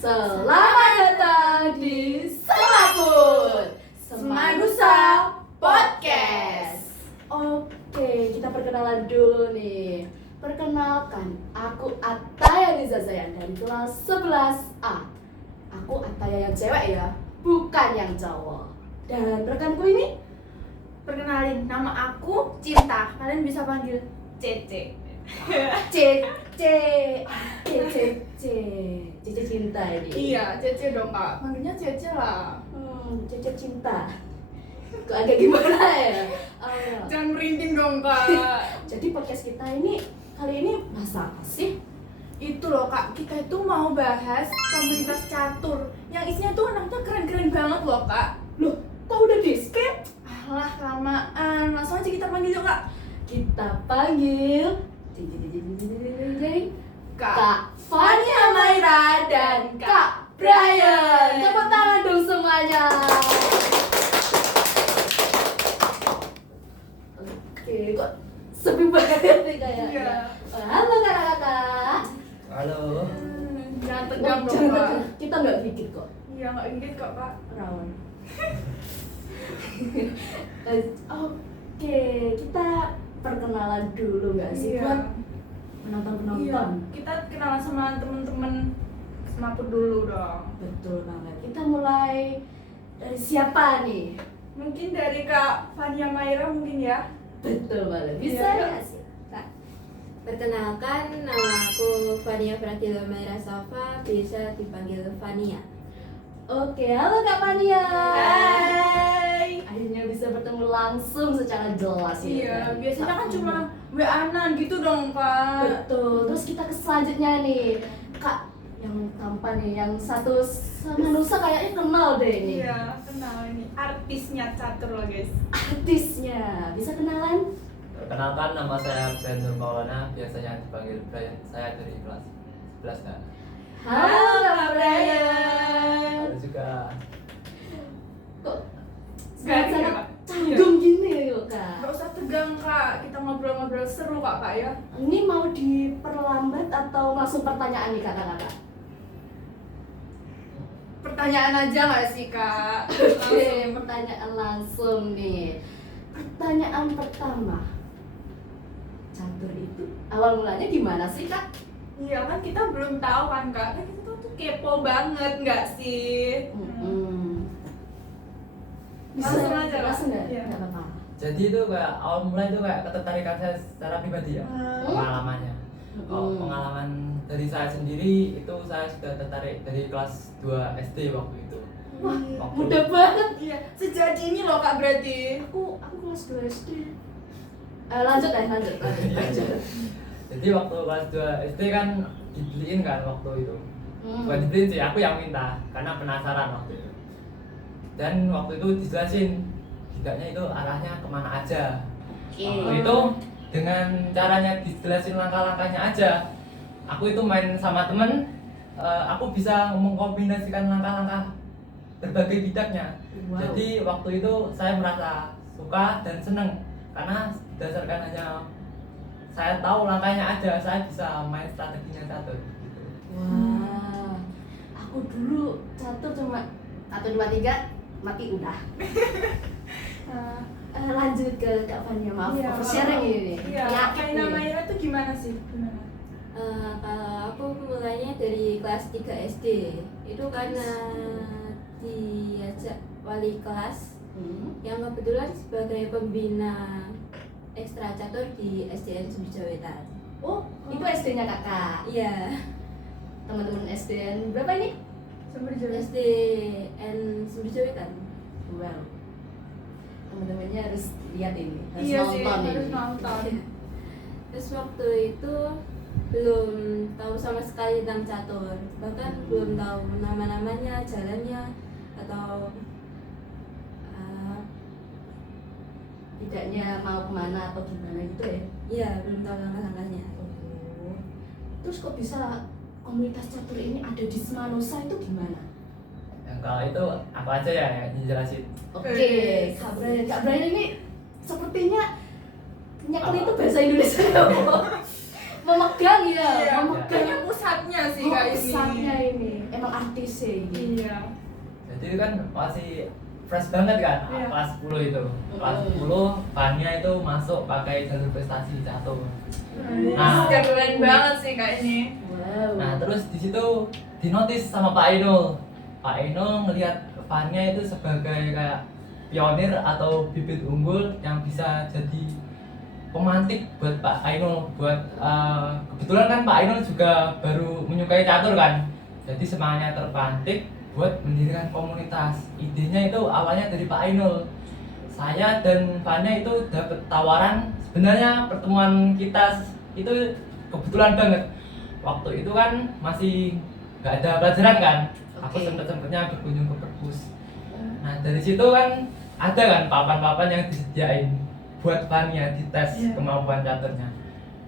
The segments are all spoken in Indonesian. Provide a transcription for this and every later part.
Selamat datang di Semaput Semanusa Podcast. Oke, kita perkenalan dulu nih. Perkenalkan, aku Ataya Nizazayan dari kelas 11A. Aku Ataya yang cewek ya, bukan yang cowok. Dan rekanku ini, Perkenalin, nama aku Cinta. Kalian bisa panggil Cece. Cece cinta ini. Iya, Cece dong kak. Panggilnya Cece lah. Cece cinta. Kok agak gimana ya? Jangan merinding dong kak. Jadi podcast kita ini kali ini bahas apa sih? Itu loh kak, kita itu mau bahas komunitas catur. Yang isinya tuh anaknya keren-keren banget loh kak. Loh, kok udah di skip? Alah, kelamaan. Langsung aja kita panggil yuk kak. Kita panggil Kak Kak Fania Maira dan Kak Brian. Tepuk tangan dong semuanya. Oke, kok sepi banget nih kayaknya. Iya. Halo kakak-kakak. Halo. Jangan tegang dong Jangan kak. tegang. Kita nggak gigit kok. Iya, nggak ingin kok kak. Rawan. Oke, kita perkenalan dulu nggak sih buat penonton-penonton? Iya, kita kenalan sama temen-temen Semaput dulu dong. Betul banget. Kita mulai dari siapa nih? Mungkin dari Kak Fania Maira mungkin ya. Betul banget. Bisa Iya, nggak sih? Kak? Perkenalkan, nama aku Fania Pratila Maira Safa, bisa dipanggil Fania. Oke, halo Kak Fania. Hai. Akhirnya bisa bertemu langsung secara jelas ya. Iya, kan? biasanya kan cuma WA-an gitu dong Kak. Betul. Terus kita ke selanjutnya nih, Kak yang tampan nih, yang satu Semanusa kayaknya kenal deh ini. Iya, kenal ini artisnya catur loh guys. Artisnya, bisa kenalan? Perkenalkan, nama saya Brandon Maulana, biasanya dipanggil Brian. Saya dari kelas 11 Kak. Halo Kak Brian. Halo juga. Kok Garing ya, sangat Kak? canggung gini loh Kak? Gak usah tegang Kak, kita ngobrol-ngobrol seru Kak ya. Ini mau diperlambat atau langsung pertanyaan nih kakak-kakak? Pertanyaan aja gak sih Kak? Oke, pertanyaan langsung nih. Pertanyaan pertama, catur itu awal mulanya gimana sih Kak? Iya kan kita belum tahu kan Kak, kan kita tuh kepo banget nggak sih? Langsung aja, Kak. langsung nggak? Iya. Nggak apa-apa. Jadi itu kayak awal mulai itu kayak ketertarikan saya secara pribadi ya, pengalamannya. Oh, pengalaman dari saya sendiri itu saya sudah tertarik dari kelas 2 SD waktu itu. Wah, Waktu mudah banget. Iya, sejak dini loh Kak berarti. Aku kelas 2 SD. Lanjut. Jadi waktu kelas 2 SD kan dibeliin kan waktu itu. Hmm. Bukan dibeliin sih, aku yang minta karena penasaran waktu itu. Dan waktu itu dijelasin tidaknya itu arahnya kemana aja. Waktu itu dengan caranya dijelasin langkah-langkahnya aja, aku itu main sama temen, aku bisa mengkombinasikan langkah-langkah berbagai bidangnya. Wow. Jadi waktu itu saya merasa suka dan seneng karena berdasarkan hanya saya tahu langkahnya aja, saya bisa main strateginya catur gitu. Wah, aku dulu catur cuma 1, 2, 3 mati udah. Lanjut ke Kak Fania, maaf Iya, sharing ini. Iya, Penyakit Kak nih. Maira tuh gimana sih? Gimana? Kalau aku mulainya dari kelas 3 SD, itu karena diajak wali kelas yang kebetulan sebagai pembina ekstra catur di SDN Sumberjawetan. Oh, itu SD-nya kakak. Iya, Teman-teman SDN berapa ini? Sumber jelas. SDN Sumberjawetan. Wow. Teman-temannya harus lihat ini, harus Iya sih, nonton harus ini. nonton. Terus waktu itu belum tahu sama sekali tentang catur, bahkan belum tahu nama-namanya, jalannya, atau Tidaknya mau kemana atau gimana gitu ya? iya belum tahu langkah-langkahnya. Oh. Terus kok bisa komunitas catur ini ada di Semanusa itu gimana? Yang kalau itu aku aja ya yang jelasin. Oke, Kak Brian ini sepertinya nyekel itu bahasa Indonesia. Memegang ya, Iya, memegang. kayaknya pusatnya sih Oh, kak ini. kesannya ini. Emang artisnya ini. Iya. Jadi kan masih fresh banget kan, Iya. kelas 10 itu. Kelas 10 Fania itu masuk pakai jalur prestasi catur. Nah, keren banget sih kak ini. Wow. Nah terus di situ dinotis sama Pak Ainul. Pak Ainul ngelihat Fania itu sebagai kayak pionir atau bibit unggul yang bisa jadi pemantik buat Pak Ainul. Kebetulan kan Pak Ainul juga baru menyukai catur kan, jadi semangatnya terpantik buat mendirikan komunitas. Idenya itu awalnya dari Pak Ainul. Saya dan Fania itu dapat tawaran. Sebenarnya pertemuan kita itu kebetulan banget. Waktu itu kan masih nggak ada pelajaran kan. Aku Oke. sempet-sempetnya berkunjung ke perpus. Nah dari situ kan ada kan papan-papan yang disediain buat Fania dites Iya. kemampuan caturnya.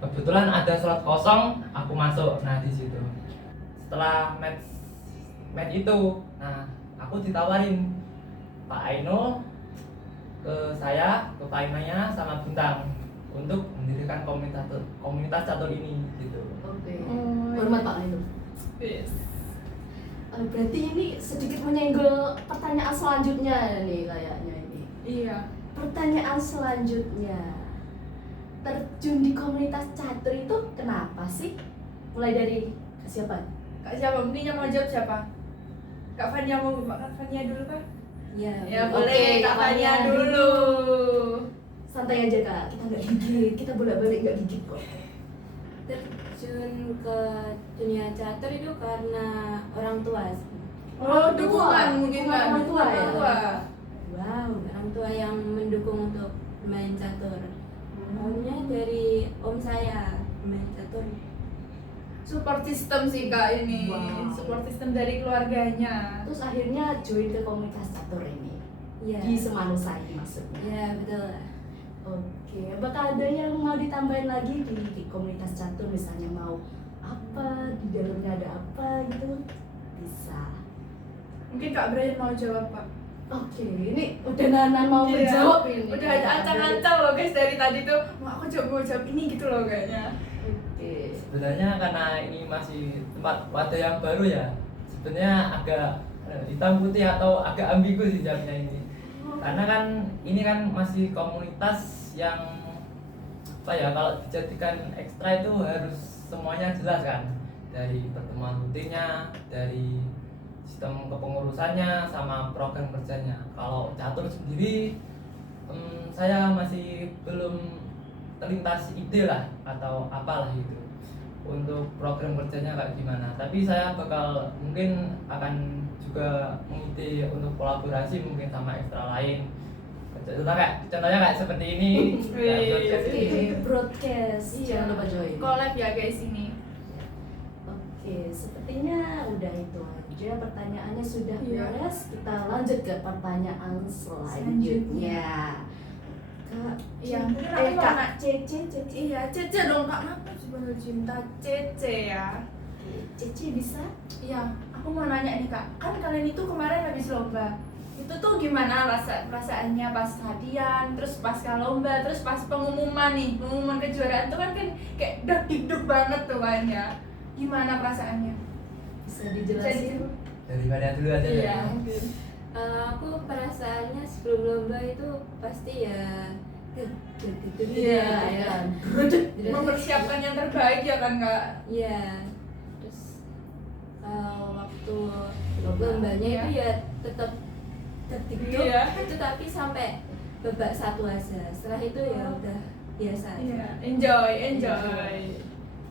Kebetulan ada slot kosong, aku masuk. Nah di situ setelah match itu, nah aku ditawarin Pak Ainul ke saya, ke Fania sama Bintang untuk mendirikan komunitas catur ini gitu. Oke. Oh, Hormat Pak Ainul. Yes. Berarti ini sedikit menyenggol pertanyaan selanjutnya nih kayaknya ini. Iya. Pertanyaan selanjutnya, terjun di komunitas catur itu kenapa sih? Mulai dari siapa? Kak siapa? Mungkin yang mau jawab siapa? Kak Fania mau Kak Fania dulu kan? Ya, Ya Oke, boleh Kak Fania dulu. Santai aja kak, kita nggak gigit, kita bolak-balik nggak gigit kok. terjun ke dunia catur itu karena orang tua. Oh, dukungan mungkin Dukungan Kak. orang tua ya? Orang tua. Wow, orang tua yang mendukung untuk bermain catur. Maunya dari om saya bermain catur. Support system sih Kak ini. Wow. Support system dari keluarganya. Terus akhirnya join ke komunitas catur ini. Iya. Di Semanusai maksudnya. Ya betul. Oke, apakah ada yang mau ditambahin lagi di komunitas catur, misalnya mau apa, di dalamnya ada apa gitu? Bisa. Mungkin Kak Brian mau jawab Pak. Oke, ini udah Nana mau Iya. menjawab ini. Udah ada ancang-ancang loh guys dari tadi tuh. Mau mau jawab ini gitu loh kayaknya. Oke. Sebenarnya karena ini masih tempat wadah yang baru ya, sebenarnya agak hitam putih atau agak ambigu sih jawabnya ini. Karena kan ini kan masih komunitas yang apa ya, kalau dijadikan ekstra itu harus semuanya jelas kan, dari pertemuan rutinnya, dari sistem kepengurusannya sama program kerjanya. Kalau catur sendiri saya masih belum terlintas ide lah atau apalah itu untuk program kerjanya kayak gimana. Tapi saya bakal mungkin akan juga mengide untuk kolaborasi mungkin sama ekstra lain. Contohnya kayak seperti ini. Oke, broadcast. Iya. Jangan lupa join. Collab ya guys ini. Oke, sepertinya udah itu aja, pertanyaannya sudah Iya. beres. Kita lanjut ke pertanyaan selanjutnya. Kak, Iya, mungkin aku mau Kak nak- Cece. Iya, Cece dong Kak. Apa sih baru cinta Cece ya? Cece bisa? Iya, aku mau nanya nih Kak. Kan kalian itu kemarin habis lomba. Itu tuh gimana perasaannya pas latihan, terus pas lomba, terus pas pengumuman nih, pengumuman kejuaraan tuh kan kayak deg-deg banget tuh kan ya. Gimana perasaannya? Bisa dijelasin? Dari mana dulu aja Iya, ya. mungkin. Aku perasaannya sebelum lomba itu pasti ya gitu. Iya, ya. Mempersiapkan yang terbaik ya kan Kak? Iya. Terus waktu Lombanya lombanya itu ya tetap deg-degan Iya. itu, tapi sampai babak satu aja. Setelah itu ya udah biasa aja. Iya, enjoy.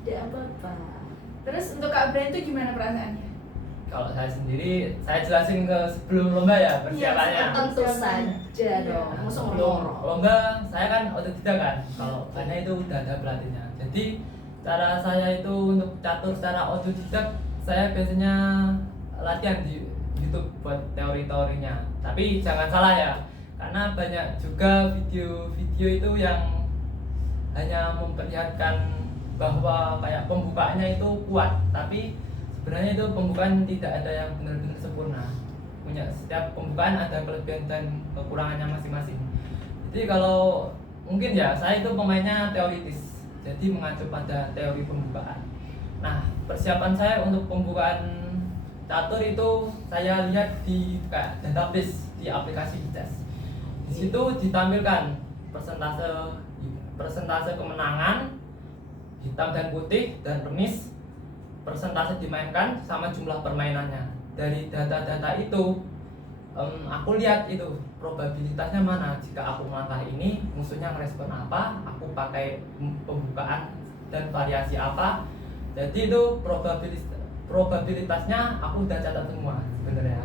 Tidak apa-apa. Terus untuk Kak Brian tuh gimana perasaannya? Kalau saya sendiri, saya jelasin ke sebelum lomba ya persiapannya. Tentu saja Iya. dong. Nah, Masa sebelum ngorok. lomba saya kan otodidak kan, kalau karena itu udah ada pelatihnya. Jadi cara saya itu untuk catur secara otodidak, saya biasanya latihan di YouTube buat teori-teorinya. Tapi jangan salah ya, karena banyak juga video-video itu yang hanya memperlihatkan bahwa kayak pembukaannya itu kuat, tapi sebenarnya itu pembukaan tidak ada yang benar-benar sempurna. Punya setiap pembukaan ada kelebihan dan kekurangannya masing-masing. Jadi kalau mungkin ya saya itu pemainnya teoritis. jadi mengacu pada teori pembukaan. Nah, persiapan saya untuk pembukaan catur itu saya lihat di database di aplikasi Hijaz. Di situ ditampilkan persentase kemenangan hitam dan putih dan remis, persentase dimainkan sama jumlah permainannya. Dari data-data itu aku lihat itu probabilitasnya mana. Jika aku melangkah ini, musuhnya merespon apa, aku pakai pembukaan dan variasi apa. Jadi itu probabilitasnya aku udah catat semua sebenarnya.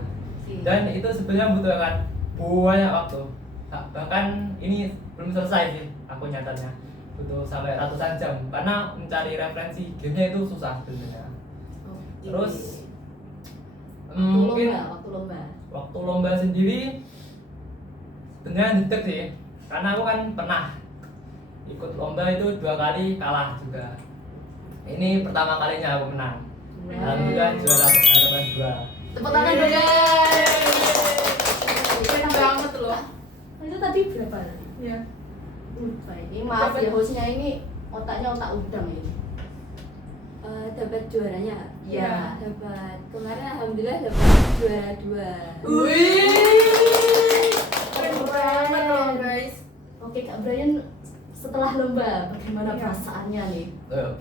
Dan itu sebenarnya membutuhkan banyak waktu. Bahkan ini belum selesai sih aku nyatatnya, butuh sampai ratusan jam karena mencari referensi gamenya itu susah sebenarnya. Terus mungkin waktu lomba sendiri sebenarnya deg sih, karena aku kan pernah ikut lomba itu 2 kali kalah juga. Ini pertama kalinya aku menang. Alhamdulillah juara harapan 2. Tepuk tangan dong guys. Keren banget loh. Itu tadi berapa? Iya. Lupa ini. Maaf ya hostnya ini otaknya otak udang ini. Dapat juaranya. Iya. Dapat kemarin alhamdulillah dapat juara 2. Wih. Keren banget loh guys. Oke Kak Brian, setelah lomba bagaimana Iya. perasaannya nih?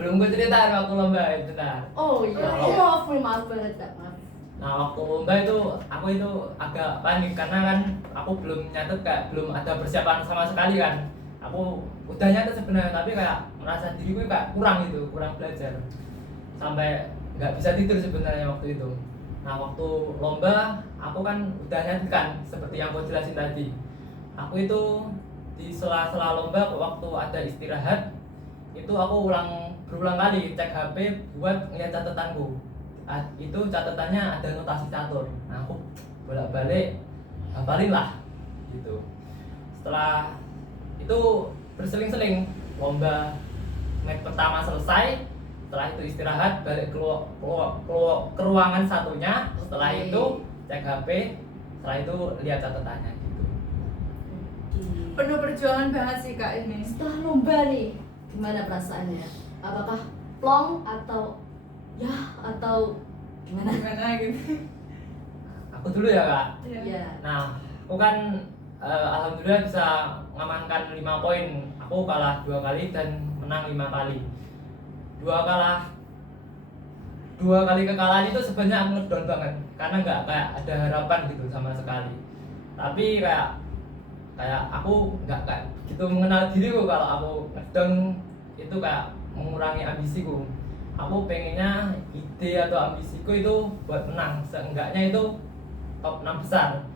Belum gue ceritain waktu lomba itu Oh iya. Oh, iya. Maaf banget Kak, maaf. Nah, waktu lomba itu aku itu agak panik karena kan aku belum nyatet, kayak belum ada persiapan sama sekali kan. Aku udah nyatet sebenarnya tapi kayak merasa diriku kayak kurang belajar. Sampai nggak bisa tidur sebenarnya waktu itu. Nah, waktu lomba aku kan udah nyatet kan seperti yang aku jelasin tadi. Aku itu di sela-sela lomba waktu ada istirahat itu aku berulang kali cek HP buat ngeliat catatanku. Itu catatannya ada notasi catur. Nah, aku bolak-balik hafalin lah gitu. Setelah itu berseling-seling lomba match pertama selesai, setelah itu istirahat balik ke ruangan satunya, setelah Oke. itu cek HP, setelah itu lihat catatannya gitu. Penuh perjuangan banget sih Kak ini. Setelah lomba nih, gimana perasaannya? Apakah plong atau gimana? Gimana gitu. Aku dulu ya Kak. Iya. Nah, aku kan alhamdulillah bisa mengamankan 5 poin. Aku kalah 2 kali dan menang 5 kali. 2 kali kekalahan itu sebenarnya aku ngedown banget karena nggak kayak ada harapan gitu sama sekali. Tapi kayak aku nggak kayak gitu mengenal diriku. Kalau aku ngedown itu kayak mengurangi ambisiku. Aku pengennya ide atau ambisiku itu buat menang, seenggaknya itu top 6 besar.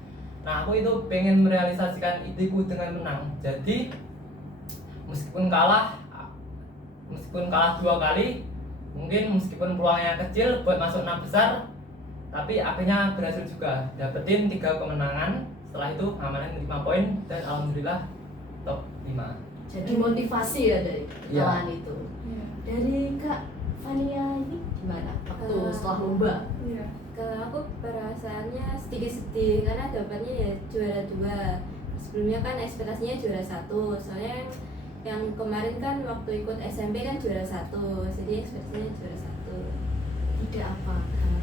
Nah, aku itu pengen merealisasikan ideku dengan menang. Jadi meskipun kalah 2 kali, mungkin meskipun peluangnya kecil buat masuk 6 besar, tapi akhirnya berhasil juga dapetin 3 kemenangan. Setelah itu ngamanin 5 poin dan alhamdulillah top 5. Jadi motivasi ya dari kekalahan itu. Iya. Dari Kak Fania ini gimana waktu setelah lomba? Iya. Kalau aku perasaannya sedikit sedih karena dapatnya ya juara 2. Sebelumnya kan ekspektasinya juara 1. Soalnya yang kemarin kan waktu ikut SMP kan juara 1. Jadi ekspektasinya juara 1. Tidak apa,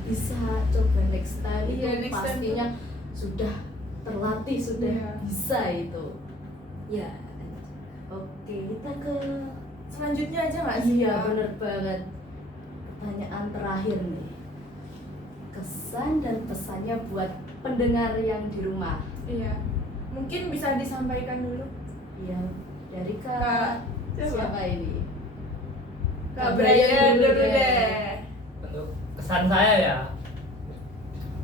bisa coba next time itu Iya, next time pastinya sudah terlatih, sudah Iya. bisa itu. Ya. Oke, kita ke Selanjutnya aja nggak sih? iya Kak? bener banget. Pertanyaan terakhir nih, kesan dan pesannya buat pendengar yang di rumah. Iya. Mungkin bisa disampaikan dulu. Iya, dari Kak, Kak siapa? siapa ini? Kak Brian dulu deh. Untuk kesan saya ya,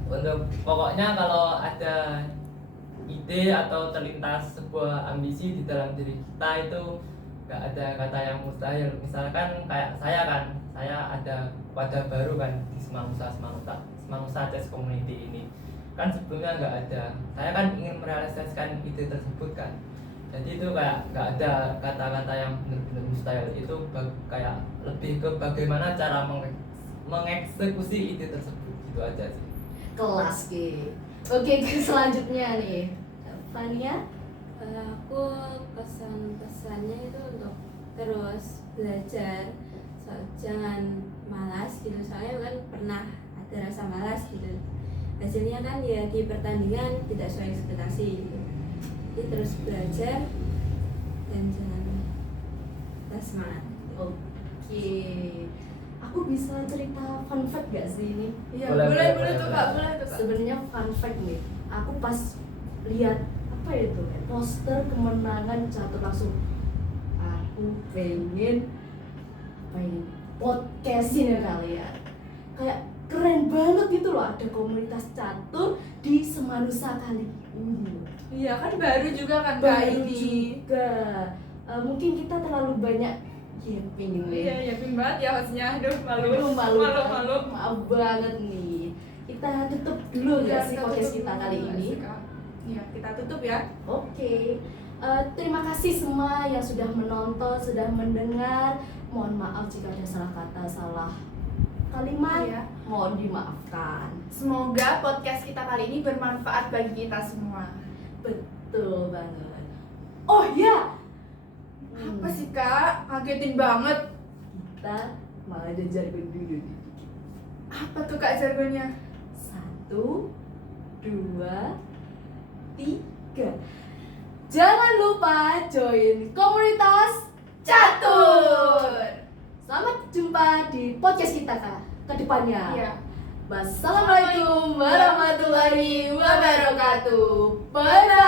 untuk pokoknya kalau ada ide atau terlintas sebuah ambisi di dalam diri kita itu nggak ada kata yang mustahil. Misalkan kayak saya ada wadah baru kan di Semanusa Chess Community ini kan sebelumnya nggak ada. Saya kan ingin merealisasikan ide tersebut kan. Jadi itu kayak nggak ada kata-kata yang benar-benar mustahil. Itu kayak lebih ke bagaimana cara mengeksekusi ide tersebut, gitu aja sih. Kelas Ki. Oke, ke selanjutnya nih. Fania? Kalau aku kesan-pesannya itu untuk terus belajar, jangan malas gitu, soalnya kan pernah ada rasa malas gitu, hasilnya kan ya di pertandingan tidak sesuai ekspektasi gitu. Jadi terus belajar dan jangan terus semangat. Oke. Aku bisa cerita fun fact gak sih ini? Iya, Boleh, boleh tuh boleh. Kak, boleh tuh Kak. Sebenarnya fun fact nih. Aku pas lihat apa itu kayak poster kemenangan catur langsung aku pengen podcastin ya kalian. Kayak keren banget gitu loh, ada komunitas catur di Semanusa kali ini. Iya, kan baru juga kan Kak Baru ini. juga. Mungkin kita terlalu banyak yapping nih. Iya, ya pin banget ya hostnya. Aduh, malu. Aduh, malu. Malu. Maaf banget nih. Kita tutup dulu Iya, ya sih podcast tutup kita dulu kali nggak ini. sih, Kak? Iya, kita tutup ya. Oke. Terima kasih semua yang sudah menonton, sudah mendengar. Mohon maaf jika ada salah kata, salah kalimat. Iya. Mohon dimaafkan. Semoga podcast kita kali ini bermanfaat bagi kita semua. Betul banget. Oh ya. Apa sih Kak? Kagetin banget. Kita malah ada jargon dulu nih. Apa tuh Kak jargonnya? 1, 2, 3. Jangan lupa join komunitas Catur. Selamat jumpa di podcast kita ke depannya. Iya. Wassalamualaikum warahmatullahi wabarakatuh. Bye.